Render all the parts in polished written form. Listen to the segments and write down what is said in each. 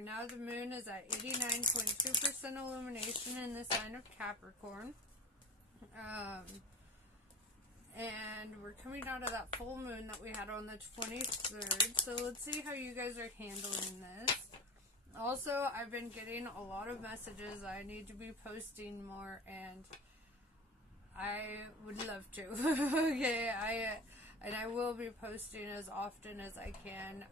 Right now the moon is at 89.2% illumination in the sign of Capricorn. And we're coming out of that full moon that we had on the 23rd. So let's see how you guys are handling this. Also, I've been getting a lot of messages. I need to be posting more, and I would love to. Okay, I will be posting as often as I can.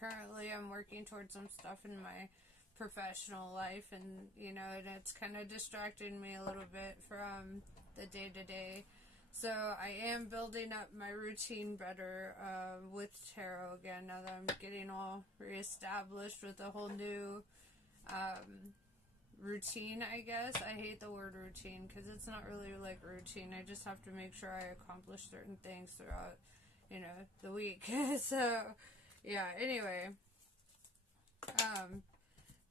Currently, I'm working towards some stuff in my professional life, and and it's kind of distracting me a little bit from the day-to-day. So I am building up my routine better with tarot again, now that I'm getting all reestablished with a whole new routine, I guess. I hate the word routine because it's not really like routine. I just have to make sure I accomplish certain things throughout, the week. So, yeah, anyway.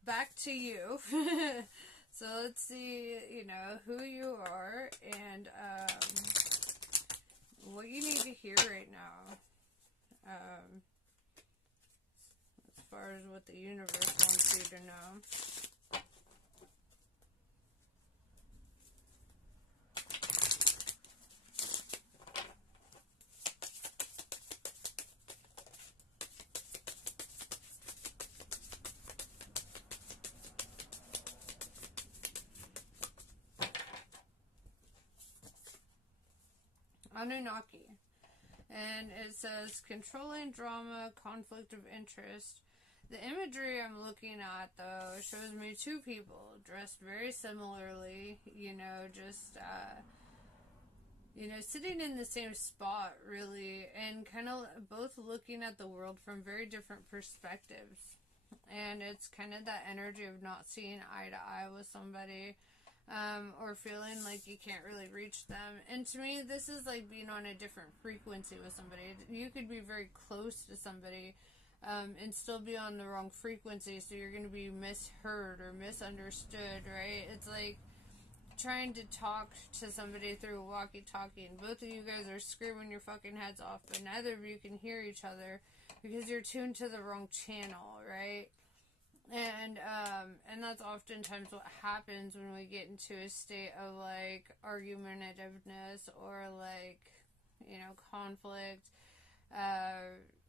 Back to you. So let's see, who you are and what you need to hear right now. As far as what the universe wants you to know. Anunnaki. And it says, controlling drama, conflict of interest. The imagery I'm looking at, though, shows me two people dressed very similarly, sitting in the same spot, really, and kind of both looking at the world from very different perspectives. And it's kind of that energy of not seeing eye to eye with somebody, or feeling like you can't really reach them. And to me, this is like being on a different frequency with somebody. You could be very close to somebody, and still be on the wrong frequency, so you're going to be misheard or misunderstood, right? It's like trying to talk to somebody through a walkie-talkie, and both of you guys are screaming your fucking heads off, but neither of you can hear each other because you're tuned to the wrong channel, right? And that's oftentimes what happens when we get into a state of, like, argumentativeness or, like, conflict.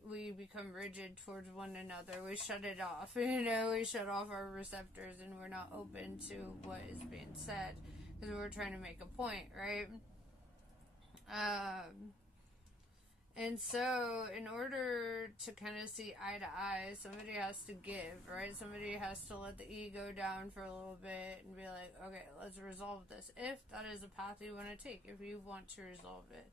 We become rigid towards one another. We shut it off, we shut off our receptors, and we're not open to what is being said because we're trying to make a point, right? And so, in order to kind of see eye to eye, somebody has to give, right? Somebody has to let the ego down for a little bit and be like, okay, let's resolve this. If that is a path you want to take, if you want to resolve it.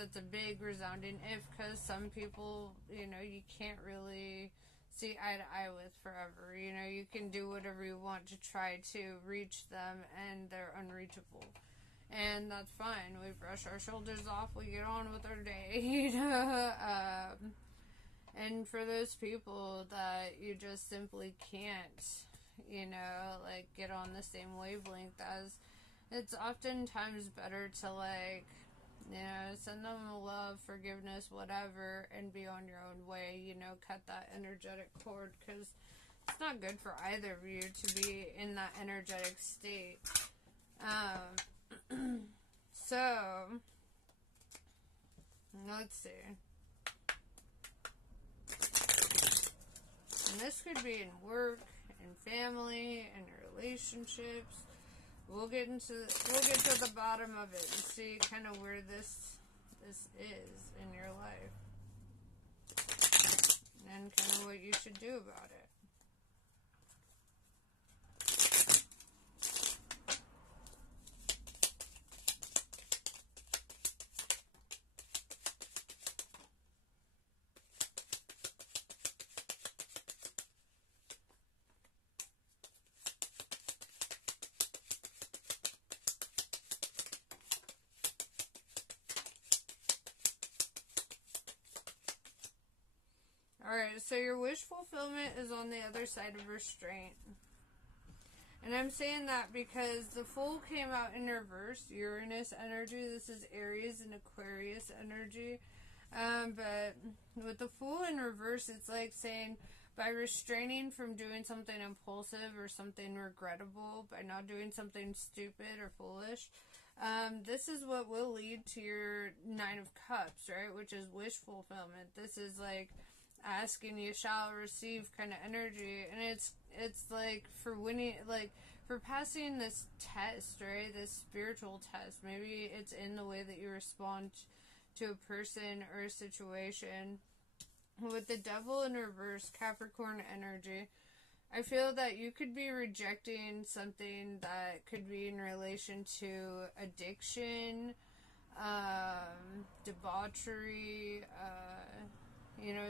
That's a big resounding if, because some people, you can't really see eye to eye with forever. You can do whatever you want to try to reach them, and they're unreachable. And that's fine. We brush our shoulders off, we get on with our day, and for those people that you just simply can't, get on the same wavelength as, it's oftentimes better to, send them love, forgiveness, whatever, and be on your own way, cut that energetic cord, because it's not good for either of you to be in that energetic state. So, let's see. And this could be in work, in family, in relationships. We'll get to the bottom of it and see kind of where this is in your life. And kind of what you should do about it. Alright, so your wish fulfillment is on the other side of restraint. And I'm saying that because the Fool came out in reverse, Uranus energy. This is Aries and Aquarius energy. But with the Fool in reverse, it's like saying, by restraining from doing something impulsive or something regrettable, by not doing something stupid or foolish, this is what will lead to your Nine of Cups, right? Which is wish fulfillment. This is like asking, you shall receive kind of energy. And it's like for winning, like for passing this test, right? This spiritual test. Maybe it's in the way that you respond to a person or a situation. With the Devil in reverse, Capricorn energy, I feel that you could be rejecting something that could be in relation to addiction, debauchery,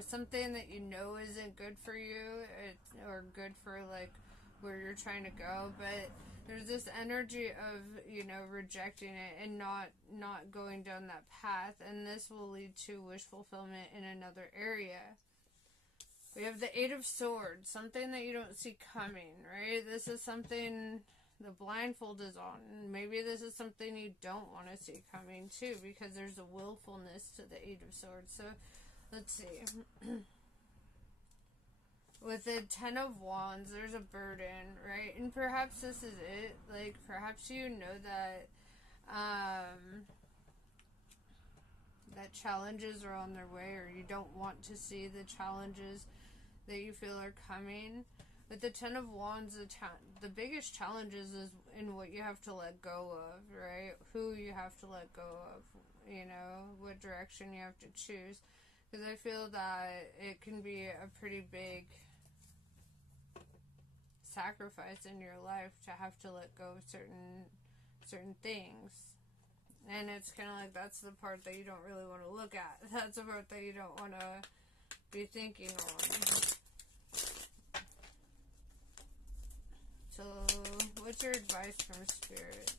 something that you know isn't good for you, or good for like where you're trying to go, but there's this energy of, rejecting it and not going down that path, and this will lead to wish fulfillment in another area. We have the Eight of Swords, something that you don't see coming, right? This is something, the blindfold is on. Maybe this is something you don't want to see coming too, because there's a willfulness to the Eight of Swords. So, let's see. With the Ten of Wands, there's a burden, right? And perhaps this is it. Like, perhaps you know that, that challenges are on their way, or you don't want to see the challenges that you feel are coming. With the Ten of Wands, the biggest challenges is in what you have to let go of, right? Who you have to let go of, what direction you have to choose. Because I feel that it can be a pretty big sacrifice in your life to have to let go of certain things. And it's kind of like, that's the part that you don't really want to look at. That's the part that you don't want to be thinking on. So, what's your advice from Spirit?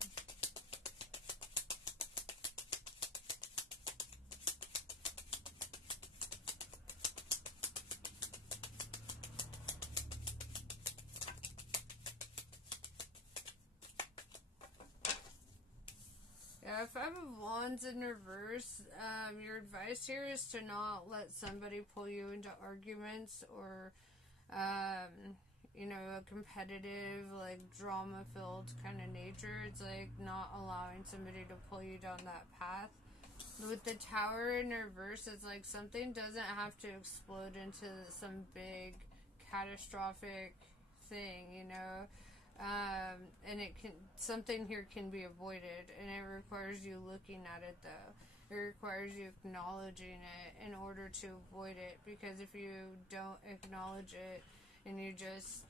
Yeah, Five of Wands in reverse. Your advice here is to not let somebody pull you into arguments or, a competitive, like, drama-filled kind of nature. It's like not allowing somebody to pull you down that path. With the Tower in reverse, it's like something doesn't have to explode into some big catastrophic thing, and something here can be avoided, and it requires you looking at it though. It requires you acknowledging it in order to avoid it, because if you don't acknowledge it and you just,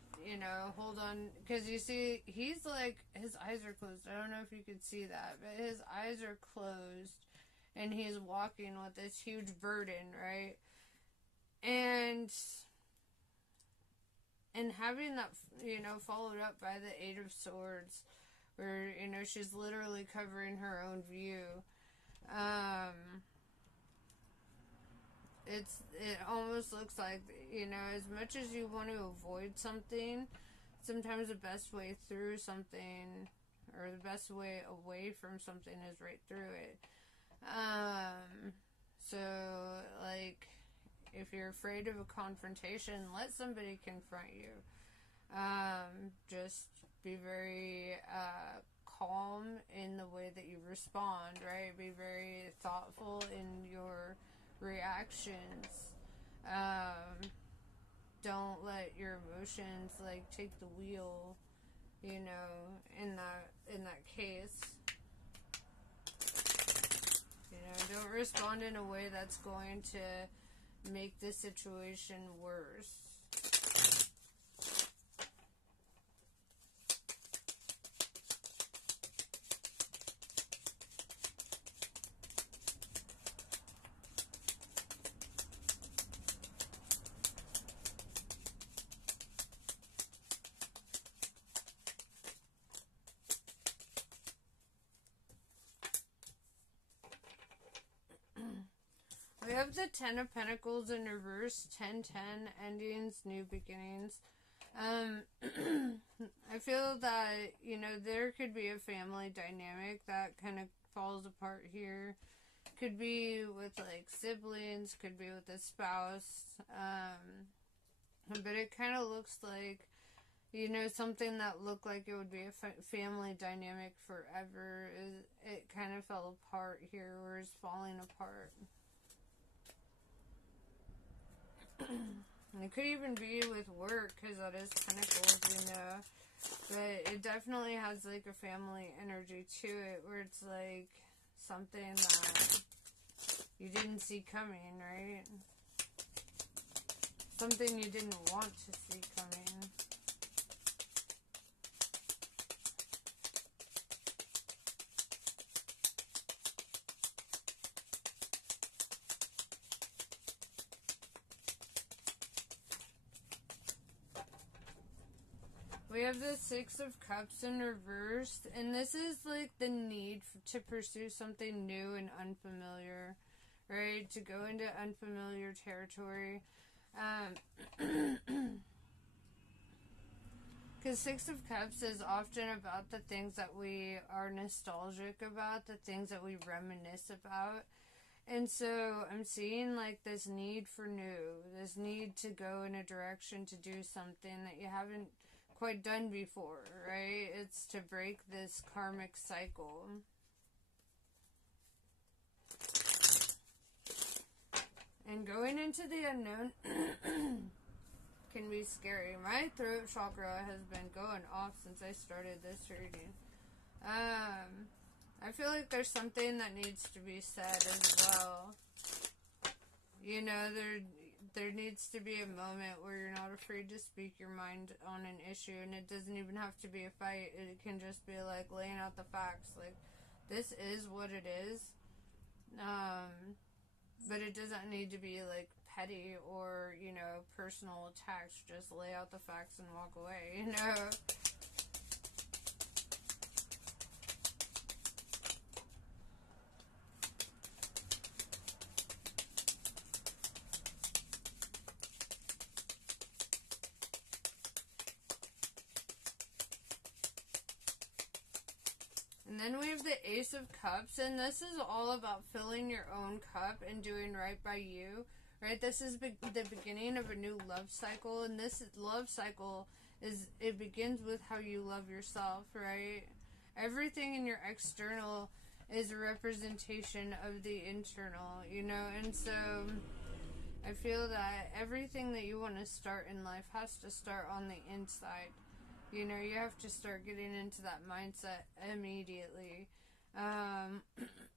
hold on, because you see, he's like, his eyes are closed. I don't know if you could see that, but his eyes are closed and he's walking with this huge burden, right? And having that, followed up by the Eight of Swords, where, she's literally covering her own view. It almost looks like, as much as you want to avoid something, sometimes the best way through something, or the best way away from something, is right through it. So, like, if you're afraid of a confrontation, let somebody confront you. Just be very calm in the way that you respond, right? Be very thoughtful in your reactions. Don't let your emotions, like, take the wheel, in that case. Don't respond in a way that's going to make the situation worse. We have the Ten of Pentacles in reverse, 10-10, endings, new beginnings. I feel that, there could be a family dynamic that kind of falls apart here. could be with like siblings, could be with a spouse, but it kind of looks like, you know, something that looked like it would be a family dynamic forever, it kind of fell apart here, or is falling apart. And it could even be with work, because that is Pentacles, you know. But it definitely has like a family energy to it, where it's like something that you didn't see coming, right? Something you didn't want to see coming. We have the Six of Cups in reverse, and this is like the need to pursue something new and unfamiliar, right? To go into unfamiliar territory. Because Six of Cups is often about the things that we are nostalgic about, the things that we reminisce about. And so I'm seeing like this need for new, this need to go in a direction to do something that you haven't quite done before, right? It's to break this karmic cycle. And going into the unknown can be scary. My throat chakra has been going off since I started this reading. I feel like there's something that needs to be said as well. You know, there needs to be a moment where you're not afraid to speak your mind on an issue, and it doesn't even have to be a fight. It can just be like laying out the facts, like this is what it is. But it doesn't need to be like petty or, you know, personal attacks. Just lay out the facts and walk away, you know. And then we have the Ace of Cups, and this is all about filling your own cup and doing right by you, right? This is the beginning of a new love cycle, and this love cycle it begins with how you love yourself, right? Everything in your external is a representation of the internal, you know, and so I feel that everything that you want to start in life has to start on the inside. You know, you have to start getting into that mindset immediately.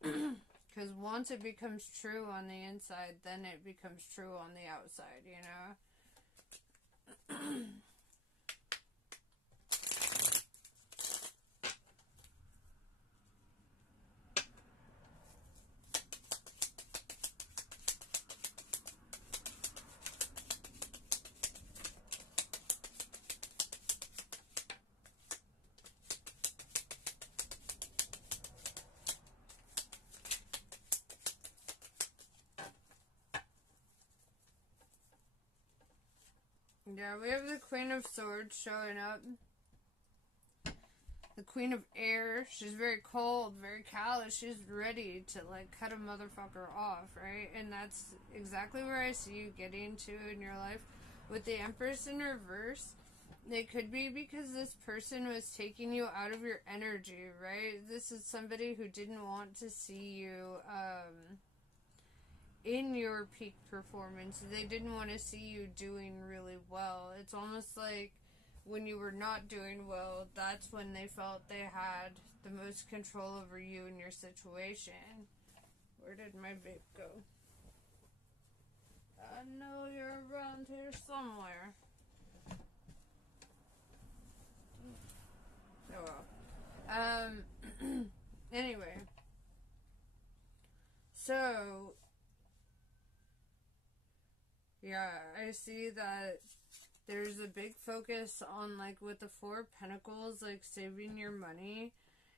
Because once it becomes true on the inside, then it becomes true on the outside, you know? Yeah, we have the Queen of Swords showing up. The Queen of Air, she's very cold, very callous. She's ready to, like, cut a motherfucker off, right? And that's exactly where I see you getting to in your life. With the Empress in reverse, it could be because this person was taking you out of your energy, right? This is somebody who didn't want to see you, in your peak performance. They didn't want to see you doing really well. It's almost like when you were not doing well, that's when they felt they had the most control over you and your situation. Where did my vape go? I know you're around here somewhere. Oh well. Anyway. So yeah, I see that there's a big focus on, like, with the Four of Pentacles, like, saving your money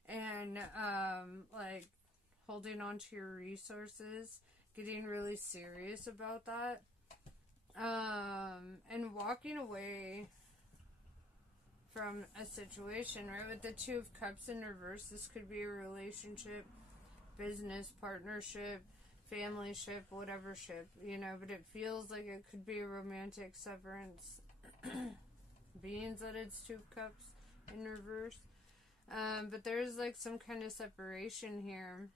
and, like, holding on to your resources, getting really serious about that, and walking away from a situation, right? With the Two of Cups in reverse, this could be a relationship, business, partnership, family ship, whatever ship, you know, but it feels like it could be a romantic severance. Being that it's Two of Cups in reverse. But there's like some kind of separation here.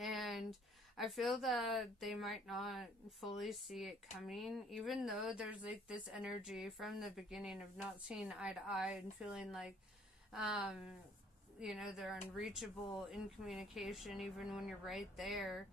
And I feel that they might not fully see it coming, even though there's like this energy from the beginning of not seeing eye to eye and feeling like, you know, they're unreachable in communication, even when you're right there.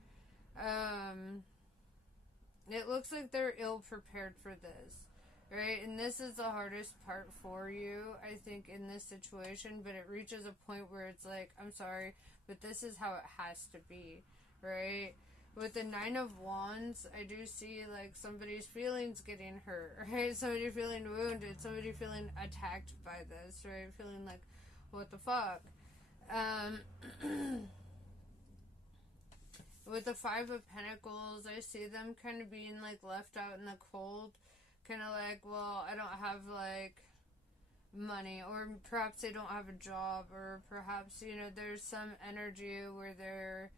It looks like they're ill prepared for this, right? And this is the hardest part for you, I think, in this situation, but it reaches a point where it's like, I'm sorry, but this is how it has to be, right? With the Nine of Wands, I do see, like, somebody's feelings getting hurt, right? Somebody feeling wounded, somebody feeling attacked by this, right? Feeling like, what the fuck? With the Five of Pentacles, I see them kind of being, like, left out in the cold. Kind of like, well, I don't have, like, money. Or perhaps they don't have a job. Or perhaps, you know, there's some energy where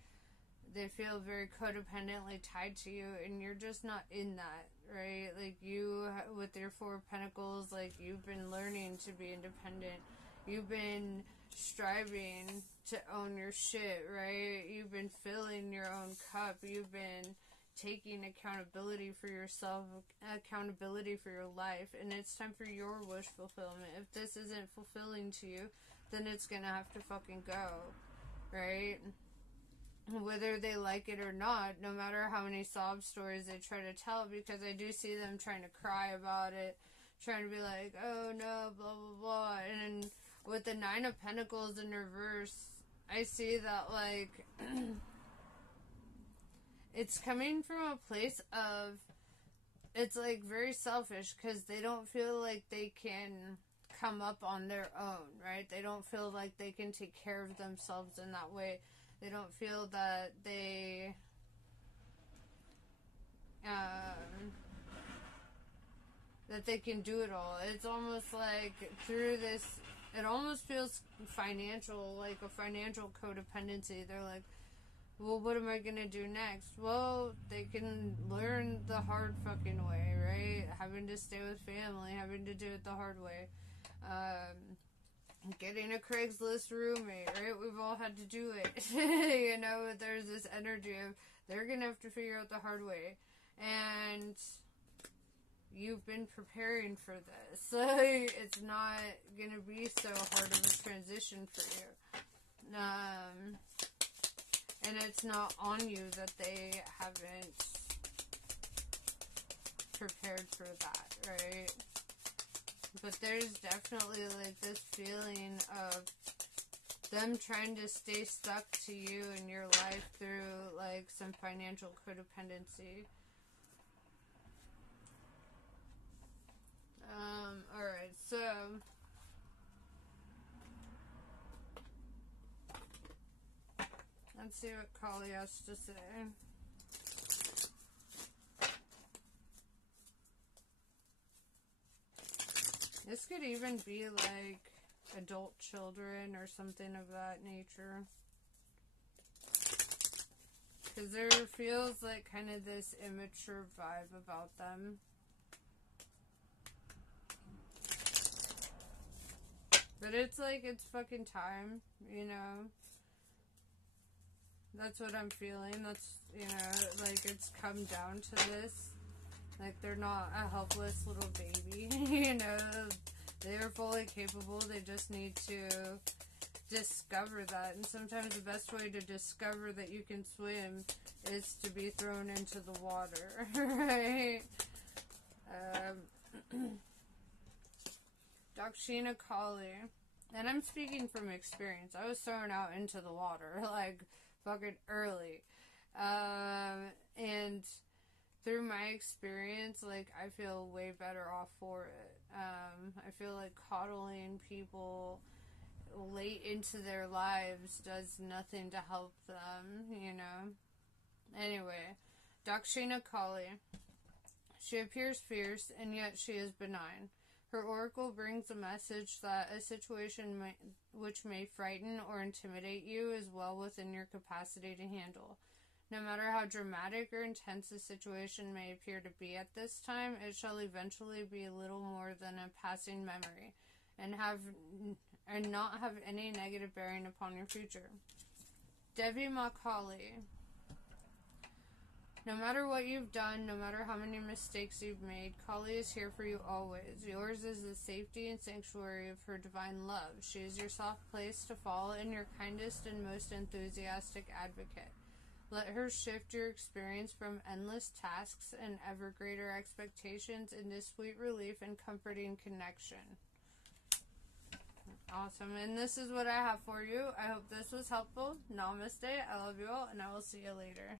they feel very codependently tied to you. And you're just not in that, right? Like, you, with your Four of Pentacles, like, you've been learning to be independent. You've been striving to own your shit, right? You've been filling your own cup. You've been taking accountability for yourself, accountability for your life, and it's time for your wish fulfillment. If this isn't fulfilling to you, then it's gonna have to fucking go, right? Whether they like it or not, no matter how many sob stories they try to tell, because I do see them trying to cry about it, trying to be like, oh no, blah, blah, blah, and with the Nine of Pentacles in reverse, I see that, like, it's coming from a place of, it's, like, very selfish, because they don't feel like they can come up on their own, right? They don't feel like they can take care of themselves in that way. They don't feel that they, that they can do it all. It's almost like through this, it almost feels financial, like a financial codependency. They're like, well, what am I gonna do next? Well, they can learn the hard fucking way, right? Having to stay with family, having to do it the hard way. Getting a Craigslist roommate, right? We've all had to do it. You know, there's this energy of, they're gonna have to figure out the hard way. And you've been preparing for this. It's not gonna be so hard of a transition for you. And it's not on you that they haven't prepared for that, right? But there's definitely, like, this feeling of them trying to stay stuck to you in your life through, like, some financial codependency. Alright, so let's see what Kali has to say. This could even be like adult children or something of that nature. Because there feels like kind of this immature vibe about them. But it's like, it's fucking time, you know? That's what I'm feeling. That's, you know, like, it's come down to this. Like, they're not a helpless little baby, you know? They are fully capable. They just need to discover that. And sometimes the best way to discover that you can swim is to be thrown into the water, right? Dakshina Kali. And I'm speaking from experience. I was thrown out into the water, like, fucking early. And through my experience, like, I feel way better off for it. I feel like coddling people late into their lives does nothing to help them, you know? Anyway, Dakshina Kali. She appears fierce, and yet she is benign. Her oracle brings a message that a situation which may frighten or intimidate you is well within your capacity to handle. No matter how dramatic or intense the situation may appear to be at this time, it shall eventually be little more than a passing memory, and not have any negative bearing upon your future. Devi Macaulay. No matter what you've done, no matter how many mistakes you've made, Kali is here for you always. Yours is the safety and sanctuary of her divine love. She is your soft place to fall and your kindest and most enthusiastic advocate. Let her shift your experience from endless tasks and ever greater expectations into sweet relief and comforting connection. Awesome. And this is what I have for you. I hope this was helpful. Namaste. I love you all, and I will see you later.